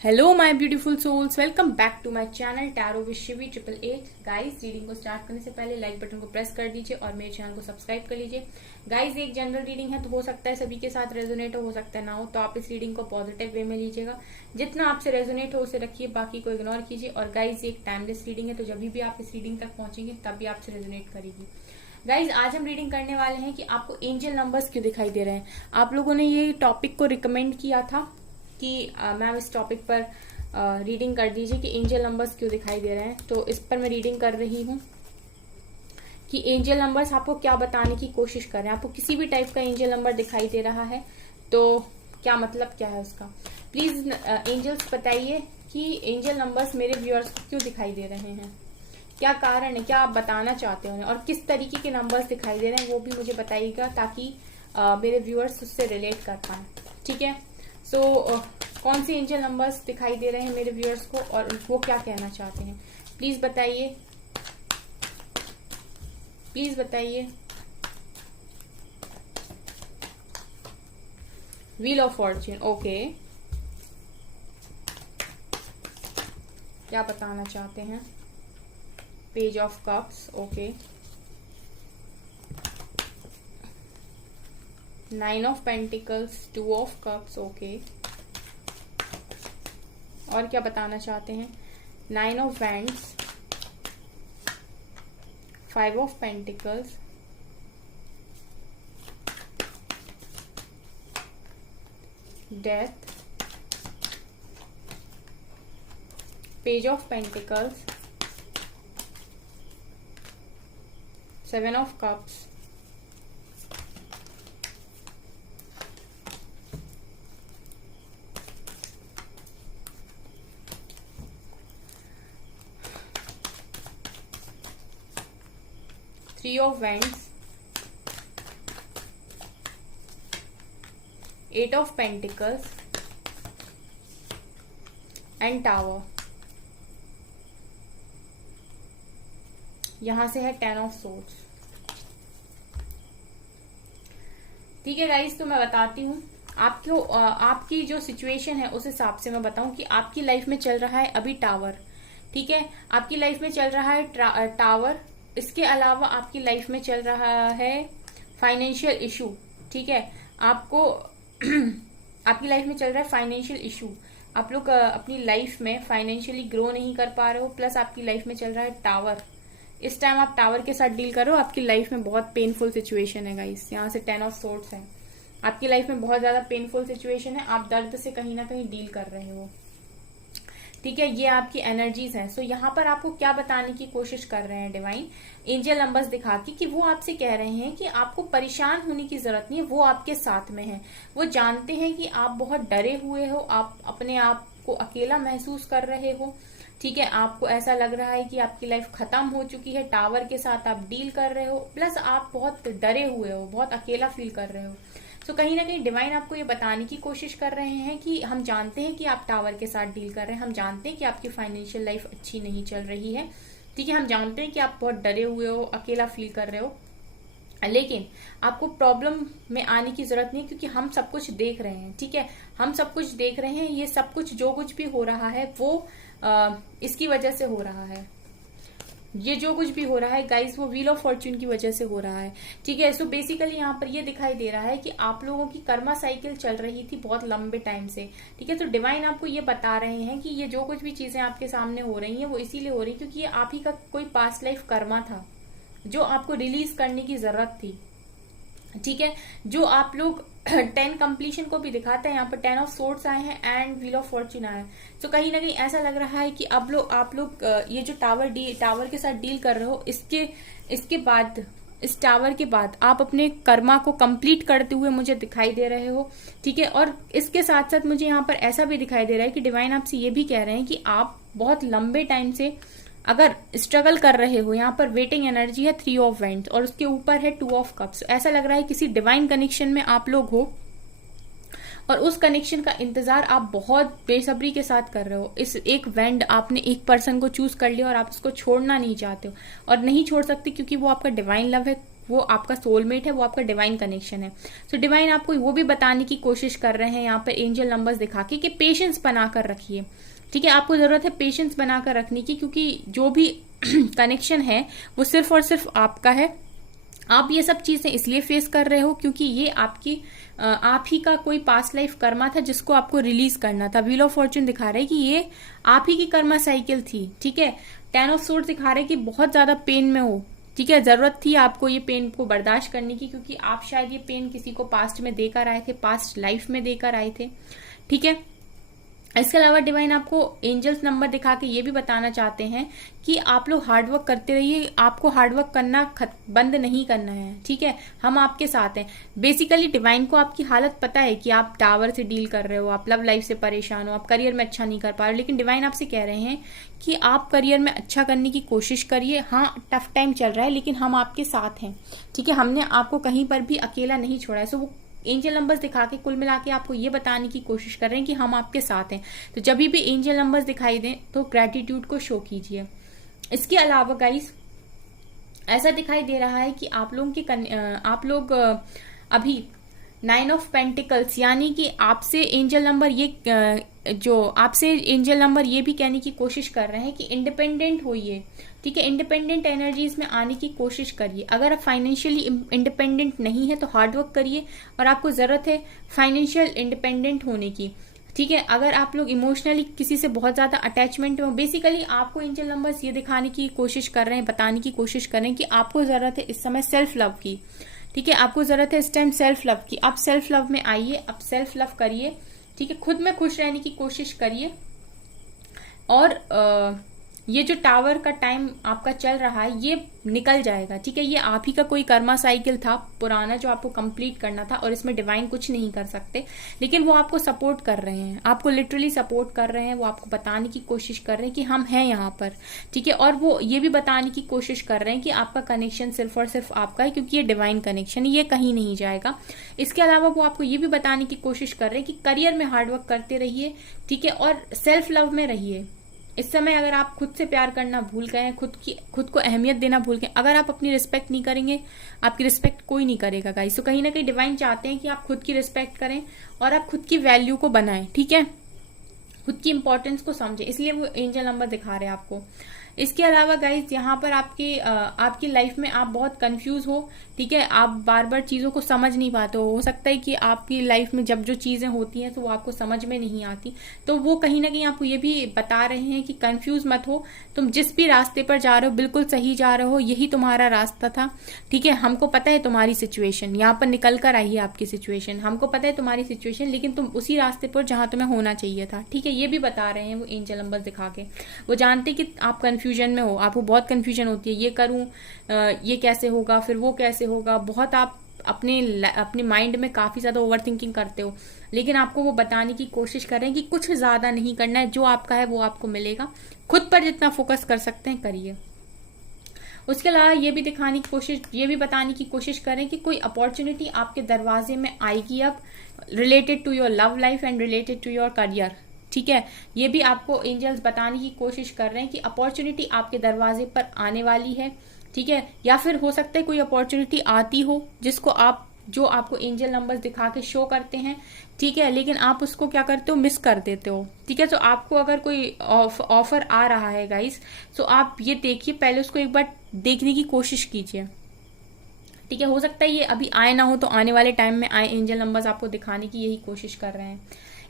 Hello my beautiful souls, welcome back to my channel tarot with Shivi 888। Guys, reading को start करने से पहले like button को press कर दीजिए और मेरे चैनल को सब्सक्राइब कर लीजिए। गाइस, एक जनरल रीडिंग है तो हो सकता है सभी के साथ रेजोनेट हो सकता है ना हो, तो आप इस रीडिंग को पॉजिटिव वे में लीजिएगा। जितना आपसे रेजोनेट हो उसे रखिए, बाकी को इग्नोर कीजिए। और गाइस, ये एक टाइमलेस रीडिंग है, तो जब भी आप इस रीडिंग तक पहुंचेंगे तभी आपसे रेजोनेट करेगी। गाइज, आज हम रीडिंग करने वाले हैं कि आपको एंजल नंबर्स क्यों दिखाई दे रहे हैं। आप लोगों ने ये टॉपिक को रिकमेंड किया था कि मैम इस टॉपिक पर रीडिंग कर दीजिए कि एंजल नंबर्स क्यों दिखाई दे रहे हैं, तो इस पर मैं रीडिंग कर रही हूँ कि एंजल नंबर्स आपको क्या बताने की कोशिश कर रहे हैं। आपको किसी भी टाइप का एंजल नंबर दिखाई दे रहा है तो क्या मतलब क्या है उसका। प्लीज एंजल्स बताइए कि एंजल नंबर्स मेरे व्यूअर्स को क्यों दिखाई दे रहे हैं, क्या कारण है, क्या आप बताना चाहते हो, और किस तरीके के नंबर्स दिखाई दे रहे हैं वो भी मुझे बताइएगा, ताकि मेरे व्यूअर्स उससे रिलेट कर पाए। ठीक है, सो कौन से एंजल नंबर्स दिखाई दे रहे हैं मेरे व्यूअर्स को और वो क्या कहना चाहते हैं, प्लीज बताइए, प्लीज बताइए। व्हील ऑफ फॉर्च्यून, ओके, क्या बताना चाहते हैं। Page of cups, okay. 9 of pentacles, 2 of cups, okay. और क्या बताना चाहते हैं। 9 of wands, 5 of pentacles, death, page of pentacles, 7 of cups, Three of Wands, 8 of Pentacles and tower. यहां से है 10 ऑफ सोर्ड्स। ठीक है गाइस, तो मैं बताती हूँ आपको, आपकी जो सिचुएशन है उस हिसाब से मैं बताऊं कि आपकी लाइफ में चल रहा है अभी टावर। ठीक है, आपकी लाइफ में चल रहा है टावर। इसके अलावा आपकी लाइफ में चल रहा है फाइनेंशियल इशू। ठीक है, आपको आपकी लाइफ में चल रहा है फाइनेंशियल इशू। आप लोग अपनी लाइफ में फाइनेंशियली ग्रो नहीं कर पा रहे हो, प्लस आपकी लाइफ में चल रहा है टावर। इस टाइम आप टावर के साथ डील करो, आपकी लाइफ में बहुत पेनफुल सिचुएशन है गाइस। यहाँ से 10 ऑफ सोर्ड्स है, आपकी लाइफ में बहुत ज्यादा पेनफुल सिचुएशन है, आप दर्द से कहीं ना कहीं डील कर रहे हो। ठीक है, ये आपकी एनर्जीज हैं। सो यहाँ पर आपको क्या बताने की कोशिश कर रहे हैं डिवाइन एंजल नंबर्स दिखा के, कि वो आपसे कह रहे हैं कि आपको परेशान होने की जरूरत नहीं है, वो आपके साथ में है। वो जानते हैं कि आप बहुत डरे हुए हो, आप अपने आप को अकेला महसूस कर रहे हो। ठीक है, आपको ऐसा लग रहा है कि आपकी लाइफ खत्म हो चुकी है, टावर के साथ आप डील कर रहे हो, प्लस आप बहुत डरे हुए हो, बहुत अकेला फील कर रहे हो। तो कहीं ना कहीं डिवाइन आपको ये बताने की कोशिश कर रहे हैं कि हम जानते हैं कि आप टावर के साथ डील कर रहे हैं, हम जानते हैं कि आपकी फाइनेंशियल लाइफ अच्छी नहीं चल रही है। ठीक है, हम जानते हैं कि आप बहुत डरे हुए हो, अकेला फील कर रहे हो, लेकिन आपको प्रॉब्लम में आने की जरूरत नहीं है, क्योंकि हम सब कुछ देख रहे हैं। ठीक है, हम सब कुछ देख रहे हैं। ये सब कुछ जो कुछ भी हो रहा है वो इसकी वजह से हो रहा है। ये जो कुछ भी हो रहा है गाइस, वो व्हील ऑफ फॉर्च्यून की वजह से हो रहा है। ठीक है, सो बेसिकली यहाँ पर ये दिखाई दे रहा है कि आप लोगों की कर्मा साइकिल चल रही थी बहुत लंबे टाइम से। ठीक है, तो डिवाइन आपको ये बता रहे हैं कि ये जो कुछ भी चीजें आपके सामने हो रही हैं वो इसीलिए हो रही है क्योंकि ये आप ही का कोई पास्ट लाइफ कर्मा था जो आपको रिलीज करने की जरूरत थी। ठीक है, जो आप लोग 10 कंप्लीशन को भी दिखाते हैं, यहाँ पर 10 ऑफ सोर्ड्स आए हैं एंड व्हील ऑफ फॉर्च्यून आया है। तो कहीं ना कहीं ऐसा लग रहा है कि अब आप लोग ये जो टावर के साथ डील कर रहे हो, इसके बाद, इस टावर के बाद आप अपने कर्मा को कंप्लीट करते हुए मुझे दिखाई दे रहे हो। ठीक है, और इसके साथ साथ मुझे यहाँ पर ऐसा भी दिखाई दे रहा है कि डिवाइन आपसे ये भी कह रहे हैं कि आप बहुत लंबे टाइम से अगर स्ट्रगल कर रहे हो, यहाँ पर वेटिंग एनर्जी है 3 ऑफ वेंट्स और उसके ऊपर है 2 ऑफ कप्स। ऐसा लग रहा है किसी डिवाइन कनेक्शन में आप लोग हो और उस कनेक्शन का इंतजार आप बहुत बेसब्री के साथ कर रहे हो। इस एक वेंड आपने एक पर्सन को चूज कर लिया और आप उसको छोड़ना नहीं चाहते हो और नहीं छोड़ सकते क्योंकि वो आपका डिवाइन लव है, वो आपका सोलमेट है, वो आपका डिवाइन कनेक्शन है। सो डिवाइन आपको वो भी बताने की कोशिश कर रहे हैं यहाँ पर एंजल नंबर्स दिखा के कि पेशेंस बनाकर रखिए। ठीक है, आपको जरूरत है पेशेंस बनाकर रखने की, क्योंकि जो भी कनेक्शन है वो सिर्फ और सिर्फ आपका है। आप ये सब चीजें इसलिए फेस कर रहे हो क्योंकि ये आप ही का कोई पास्ट लाइफ कर्मा था जिसको आपको रिलीज करना था। व्हील ऑफ फॉर्चून दिखा रहे हैं कि ये आप ही की कर्मा साइकिल थी। ठीक है, 10 ऑफ सोर्ड्स दिखा रहे हैं कि बहुत ज्यादा पेन में हो। ठीक है, जरूरत थी आपको ये पेन को बर्दाश्त करने की, क्योंकि आप शायद ये पेन किसी को पास्ट में देकर आए थे, पास्ट लाइफ में देकर आए थे। ठीक है, इसके अलावा डिवाइन आपको एंजल्स नंबर दिखा के ये भी बताना चाहते हैं कि आप लोग हार्डवर्क करते रहिए, आपको हार्डवर्क करना बंद नहीं करना है। ठीक है, हम आपके साथ हैं। बेसिकली डिवाइन को आपकी हालत पता है कि आप टावर से डील कर रहे हो, आप लव लाइफ से परेशान हो, आप करियर में अच्छा नहीं कर पा रहे हो, लेकिन डिवाइन आपसे कह रहे हैं कि आप करियर में अच्छा करने की कोशिश करिए। हाँ, टफ टाइम चल रहा है लेकिन हम आपके साथ हैं। ठीक है, हमने आपको कहीं पर भी अकेला नहीं छोड़ा है। सो वो एंजल नंबर्स दिखा के कुल मिला के आपको ये बताने की कोशिश कर रहे हैं कि हम आपके साथ हैं। तो जब भी एंजल नंबर्स दिखाई दें तो ग्रेटिट्यूड को शो कीजिए। इसके अलावा गाइस ऐसा दिखाई दे रहा है कि आप लोग अभी 9 ऑफ पेंटिकल्स, यानी कि आपसे एंजल नंबर ये भी कहने की कोशिश कर रहे हैं कि इंडिपेंडेंट होइए। ठीक है, इंडिपेंडेंट एनर्जीज में आने की कोशिश करिए। अगर आप फाइनेंशियली इंडिपेंडेंट नहीं है तो हार्डवर्क करिए, और आपको जरूरत है फाइनेंशियल इंडिपेंडेंट होने की। ठीक है, अगर आप लोग इमोशनली किसी से बहुत ज्यादा अटैचमेंट में, बेसिकली आपको एंजल नंबर्स ये दिखाने की कोशिश कर रहे हैं, बताने की कोशिश कर रहे हैं कि आपको जरूरत है इस समय सेल्फ लव की। ठीक है, आपको जरूरत है इस टाइम सेल्फ लव की। आप सेल्फ लव में आइए, आप सेल्फ लव करिए। ठीक है, खुद में खुश रहने की कोशिश करिए। और ये जो टावर का टाइम आपका चल रहा है ये निकल जाएगा। ठीक है, ये आप ही का कोई कर्मा साइकिल था पुराना जो आपको कंप्लीट करना था, और इसमें डिवाइन कुछ नहीं कर सकते, लेकिन वो आपको सपोर्ट कर रहे हैं, आपको लिटरली सपोर्ट कर रहे हैं। वो आपको बताने की कोशिश कर रहे हैं कि हम हैं यहाँ पर। ठीक है, और वो ये भी बताने की कोशिश कर रहे हैं कि आपका कनेक्शन सिर्फ और सिर्फ आपका है, क्योंकि ये डिवाइन कनेक्शन है, ये कहीं नहीं जाएगा। इसके अलावा वो आपको ये भी बताने की कोशिश कर रहे हैं कि करियर में हार्डवर्क करते रहिए। ठीक है, और सेल्फ लव में रहिए। इस समय अगर आप खुद से प्यार करना भूल गए, खुद को अहमियत देना भूल गए, अगर आप अपनी रिस्पेक्ट नहीं करेंगे, आपकी रिस्पेक्ट कोई नहीं करेगा गाइस। तो कहीं ना कहीं डिवाइन चाहते हैं कि आप खुद की रिस्पेक्ट करें और आप खुद की वैल्यू को बनाएं। ठीक है, खुद की इंपॉर्टेंस को समझें, इसलिए वो एंजल नंबर दिखा रहे हैं आपको। इसके अलावा गाइज यहाँ पर आपकी लाइफ में आप बहुत कंफ्यूज हो। ठीक है, आप बार बार चीजों को समझ नहीं पाते हो सकता है कि आपकी लाइफ में जब जो चीजें होती हैं तो वो आपको समझ में नहीं आती, तो वो कहीं ना कहीं आपको ये भी बता रहे हैं कि कंफ्यूज मत हो, तुम जिस भी रास्ते पर जा रहे हो बिल्कुल सही जा रहे हो, यही तुम्हारा रास्ता था। ठीक है, हमको पता है तुम्हारी सिचुएशन, यहाँ पर निकल कर आई है आपकी सिचुएशन, हमको पता है तुम्हारी सिचुएशन, लेकिन तुम उसी रास्ते पर जहां तुम्हें होना चाहिए था। ठीक है, ये भी बता रहे हैं वो एंजल नंबर दिखा के। वो जानते कि आप कंफ्यूजन में हो, आपको बहुत कंफ्यूजन होती है, ये करूं, ये कैसे होगा, फिर वो कैसे होगा, बहुत आप अपने माइंड में काफी ज्यादा ओवर थिंकिंग करते हो, लेकिन आपको वो बताने की कोशिश कर रहे हैं कि कुछ ज्यादा नहीं करना है, जो आपका है वो आपको मिलेगा। खुद पर जितना फोकस कर सकते हैं करिए। उसके अलावा ये भी बताने की कोशिश करें कि कोई अपॉर्चुनिटी आपके दरवाजे में आएगी अब, related to your love life and related to your career. ठीक है, ये भी आपको एंजल्स बताने की कोशिश कर रहे हैं कि अपॉर्चुनिटी आपके दरवाजे पर आने वाली है। ठीक है, या फिर हो सकता है कोई अपॉर्चुनिटी आती हो जो आपको एंजल नंबर्स दिखा के शो करते हैं। ठीक है, लेकिन आप उसको क्या करते हो, मिस कर देते हो। ठीक है, तो आपको अगर कोई ऑफर आ रहा है गाइस, तो आप ये देखिए, पहले उसको एक बार देखने की कोशिश कीजिए। ठीक है, हो सकता है ये अभी आए ना हो तो आने वाले टाइम में आए, एंजल नंबर्स आपको दिखाने की यही कोशिश कर रहे हैं।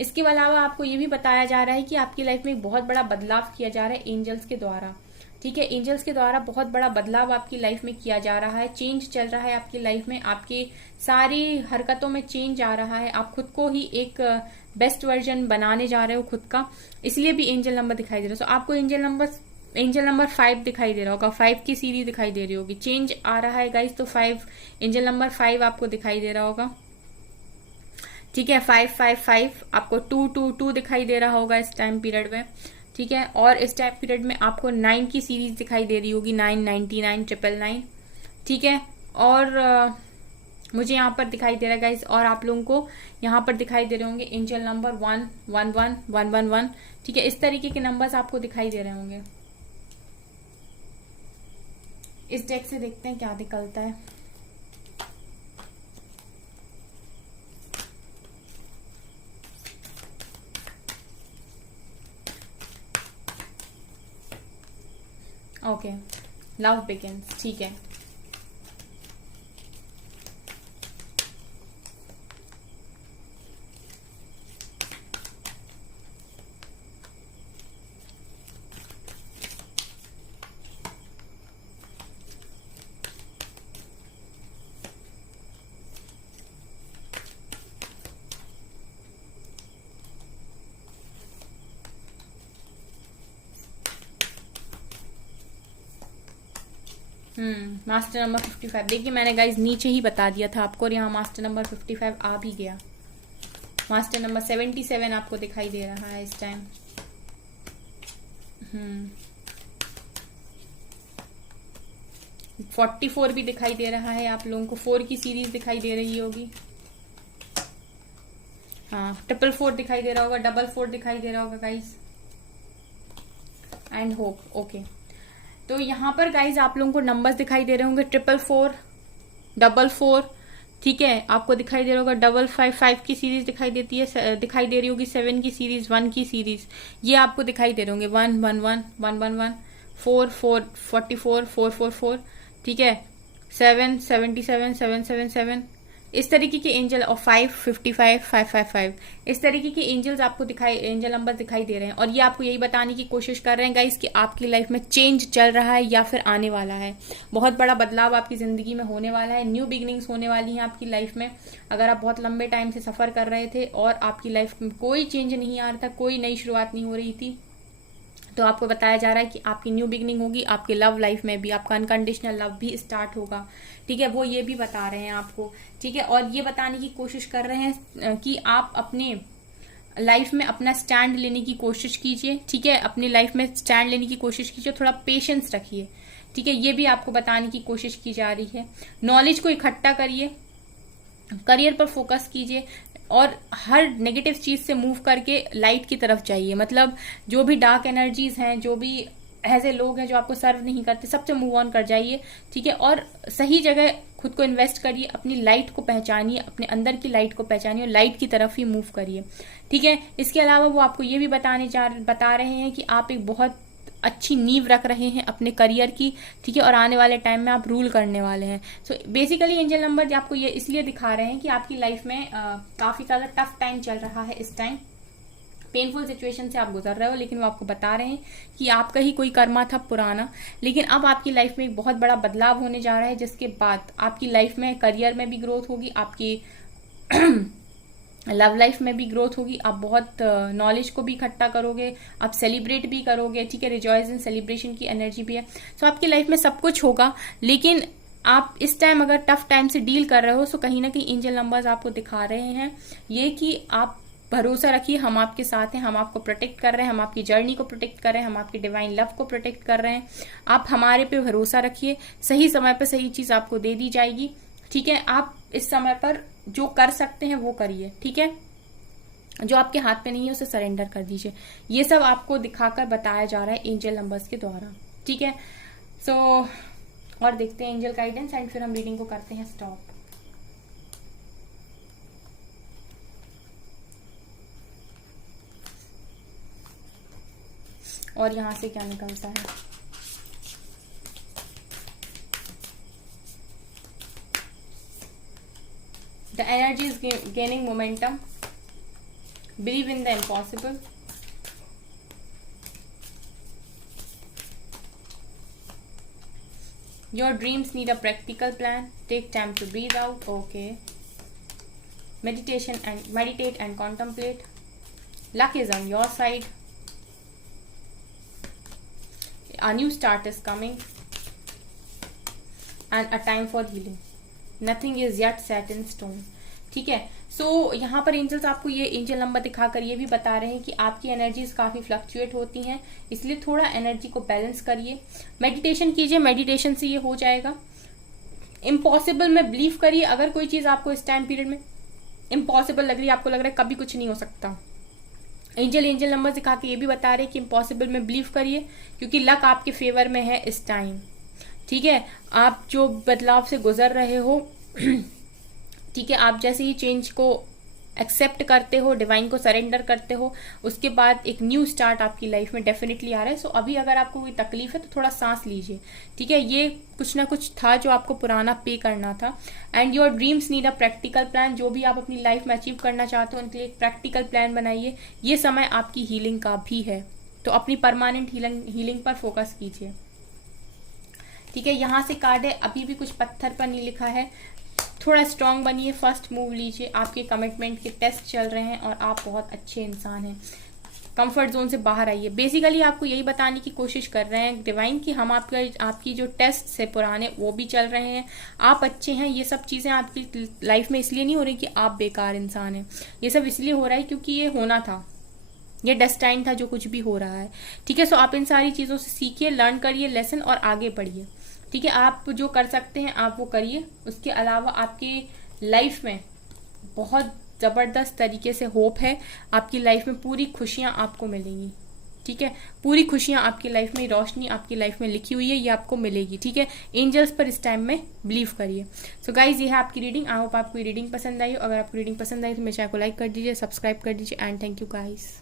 इसके अलावा आपको ये भी बताया जा रहा है कि आपकी लाइफ में एक बहुत बड़ा बदलाव किया जा रहा है एंजल्स के द्वारा। ठीक है, एंजल्स के द्वारा बहुत बड़ा बदलाव आपकी लाइफ में किया जा रहा है, चेंज चल रहा है आपकी लाइफ में, आपकी सारी हरकतों में चेंज आ रहा है, आप खुद को ही एक बेस्ट वर्जन बनाने जा रहे हो खुद का, इसलिए भी एंजल नंबर दिखाई दे रहा है। तो आपको एंजल नंबर 5 दिखाई दे रहा होगा, 5 की सीरीज दिखाई दे रही होगी, चेंज आ रहा है गाइस, तो एंजल नंबर 5 आपको दिखाई दे रहा होगा। ठीक है, 555 आपको 222 दिखाई दे रहा होगा इस टाइम पीरियड में। ठीक है, और इस टाइम पीरियड में आपको 9 की सीरीज दिखाई दे रही होगी, 999 999। ठीक है, और मुझे यहाँ पर दिखाई दे रहा है गाइस, और आप लोगों को यहाँ पर दिखाई दे रहे होंगे एंजल नंबर 111 111। ठीक है, इस तरीके के नंबर्स आपको दिखाई दे रहे होंगे। इस डेक से देखते हैं क्या निकलता है। ओके, लव बिगिंस, ठीक है। मास्टर नंबर 55, देखिए मैंने गाइज नीचे ही बता दिया था आपको, और यहाँ मास्टर नंबर 55 आ भी गया। मास्टर नंबर 77 आपको दिखाई दे रहा है इस टाइम। 44 भी दिखाई दे रहा है आप लोगों को, 4 की सीरीज दिखाई दे रही होगी। हाँ, 444 दिखाई दे रहा होगा, 44 दिखाई दे रहा होगा गाइज, एंड होप। ओके, तो यहाँ पर गाइज आप लोगों को नंबर्स दिखाई दे रहे होंगे, 444, 44, ठीक है। आपको दिखाई दे रहा होगा 555 की सीरीज दिखाई देती है, दिखाई दे रही होगी 7 की सीरीज, 1 की सीरीज, ये आपको दिखाई दे रहे होंगे, 1 1 1 1 1 1 4 4 44 4 4 4, ठीक है, 7 77 7 7 7, इस तरीके के एंजल, और 5 55 5 5 5, इस तरीके के एंजल्स आपको दिखाई, एंजल नंबर दिखाई दे रहे हैं। और ये आपको यही बताने की कोशिश कर रहे हैं गाइस कि आपकी लाइफ में चेंज चल रहा है या फिर आने वाला है। बहुत बड़ा बदलाव आपकी जिंदगी में होने वाला है, न्यू बिगिनिंग्स होने वाली हैं आपकी लाइफ में। अगर आप बहुत लंबे टाइम से सफर कर रहे थे और आपकी लाइफ में कोई चेंज नहीं आ रहा था, कोई नई शुरुआत नहीं हो रही थी, तो आपको बताया जा रहा है कि आपकी न्यू बिगनिंग होगी, आपके लव लाइफ में भी आपका अनकंडीशनल लव भी स्टार्ट होगा, ठीक है। वो ये भी बता रहे हैं आपको, ठीक है। और ये बताने की कोशिश कर रहे हैं कि आप अपने लाइफ में अपना स्टैंड लेने की कोशिश कीजिए, ठीक है। अपनी लाइफ में स्टैंड लेने की कोशिश कीजिए, थोड़ा पेशेंस रखिए, ठीक है। ये भी आपको बताने की कोशिश की जा रही है। नॉलेज को इकट्ठा करिए, करियर पर फोकस कीजिए, और हर नेगेटिव चीज से मूव करके लाइट की तरफ जाइए। मतलब जो भी डार्क एनर्जीज हैं, जो भी ऐसे लोग हैं जो आपको सर्व नहीं करते, सबसे मूव ऑन कर जाइए, ठीक है। और सही जगह खुद को इन्वेस्ट करिए, अपनी लाइट को पहचानिए, अपने अंदर की लाइट को पहचानिए और लाइट की तरफ ही मूव करिए, ठीक है। इसके अलावा वो आपको ये भी बता रहे हैं कि आप एक बहुत अच्छी नींव रख रहे हैं अपने करियर की, ठीक है। और आने वाले टाइम में आप रूल करने वाले हैं। सो बेसिकली एंजल नंबर आपको ये इसलिए दिखा रहे हैं कि आपकी लाइफ में काफी ज्यादा टफ टाइम चल रहा है इस टाइम, पेनफुल सिचुएशन से आप गुजर रहे हो, लेकिन वो आपको बता रहे हैं कि आपका ही कोई कर्मा था पुराना, लेकिन अब आपकी लाइफ में एक बहुत बड़ा बदलाव होने जा रहा है, जिसके बाद आपकी लाइफ में करियर में भी ग्रोथ होगी, आपकी लव लाइफ में भी ग्रोथ होगी, आप बहुत नॉलेज को भी इकट्ठा करोगे, आप सेलिब्रेट भी करोगे, ठीक है। रिजॉयस इन सेलिब्रेशन की एनर्जी भी है। सो आपकी लाइफ में सब कुछ होगा, लेकिन आप इस टाइम अगर टफ टाइम से डील कर रहे हो, तो कहीं ना कहीं एंजल नंबर्स आपको दिखा रहे हैं ये कि आप भरोसा रखिए, हम आपके साथ हैं, हम आपको प्रोटेक्ट कर रहे हैं, हम आपकी जर्नी को प्रोटेक्ट कर रहे हैं, हम आपकी डिवाइन लव को प्रोटेक्ट कर रहे हैं। आप हमारे पे भरोसा रखिए, सही समय पर सही चीज आपको दे दी जाएगी, ठीक है। आप इस समय पर जो कर सकते हैं वो करिए, ठीक है। जो आपके हाथ में नहीं है उसे सरेंडर कर दीजिए। ये सब आपको दिखाकर बताया जा रहा है एंजल नंबर्स के द्वारा, ठीक है। सो और देखते हैं एंजल गाइडेंस, एंड फिर हम रीडिंग को करते हैं स्टॉप। और यहां से क्या निकलता है। The energy is gaining momentum. Believe in the impossible. Your dreams need a practical plan. Take time to breathe out. Okay. Meditate and contemplate. Luck is on your side. A new start is coming. And a time for healing. Nothing is yet set in stone. ठीक है। सो यहाँ पर angels आपको ये angel number दिखाकर ये भी बता रहे हैं कि आपकी एनर्जीज काफी फ्लक्चुएट होती हैं, इसलिए थोड़ा एनर्जी को बैलेंस करिए, मेडिटेशन कीजिए, मेडिटेशन से ये हो जाएगा। इम्पॉसिबल में बिलीव करिए। अगर कोई चीज आपको इस टाइम पीरियड में इम्पॉसिबल लग रही है, आपको लग रहा है कभी कुछ नहीं हो सकता, एंजल नंबर दिखा के ये भी बता रहे हैं कि इम्पॉसिबल में बिलीव करिए, क्योंकि लक आपके फेवर में है इस टाइम, ठीक है। आप जो बदलाव से गुजर रहे हो, ठीक है, आप जैसे ही चेंज को एक्सेप्ट करते हो, डिवाइन को सरेंडर करते हो, उसके बाद एक न्यू स्टार्ट आपकी लाइफ में डेफिनेटली आ रहा है। सो अभी अगर आपको कोई तकलीफ है तो थोड़ा सांस लीजिए, ठीक है। ये कुछ ना कुछ था जो आपको पुराना पे करना था। And your dreams need a practical plan. जो भी आप अपनी लाइफ में अचीव करना चाहते हो उनके लिए एक प्रैक्टिकल प्लान बनाइए। ये समय आपकी हीलिंग का भी है, तो अपनी परमानेंट हीलिंग पर फोकस कीजिए, ठीक है। यहाँ से कार्ड है, अभी भी कुछ पत्थर पर नहीं लिखा है। थोड़ा स्ट्रांग बनिए, फर्स्ट मूव लीजिए। आपके कमिटमेंट के टेस्ट चल रहे हैं और आप बहुत अच्छे इंसान हैं। कंफर्ट जोन से बाहर आइए। बेसिकली आपको यही बताने की कोशिश कर रहे हैं डिवाइन कि हम आपकी जो टेस्ट है पुराने वो भी चल रहे हैं, आप अच्छे हैं। ये सब चीज़ें आपकी लाइफ में इसलिए नहीं हो रही कि आप बेकार इंसान हैं, ये सब इसलिए हो रहा है क्योंकि ये होना था, ये डेस्टाइन था जो कुछ भी हो रहा है, ठीक है। सो आप इन सारी चीज़ों से सीखिए, लर्न करिए लेसन और आगे बढ़िए, ठीक है। आप जो कर सकते हैं आप वो करिए। उसके अलावा आपकी लाइफ में बहुत ज़बरदस्त तरीके से होप है। आपकी लाइफ में पूरी खुशियाँ आपको मिलेंगी, ठीक है। पूरी खुशियाँ आपकी लाइफ में, रोशनी आपकी लाइफ में लिखी हुई है, ये आपको मिलेगी, ठीक है। एंजल्स पर इस टाइम में बिलीव करिए। सो गाइज ये है आपकी रीडिंग। आई होप आपको ये रीडिंग पसंद आई हो। अगर आपको रीडिंग पसंद आई तो मेरे चैनल को लाइक कर दीजिए, सब्सक्राइब कर दीजिए एंड थैंक यू गाइज।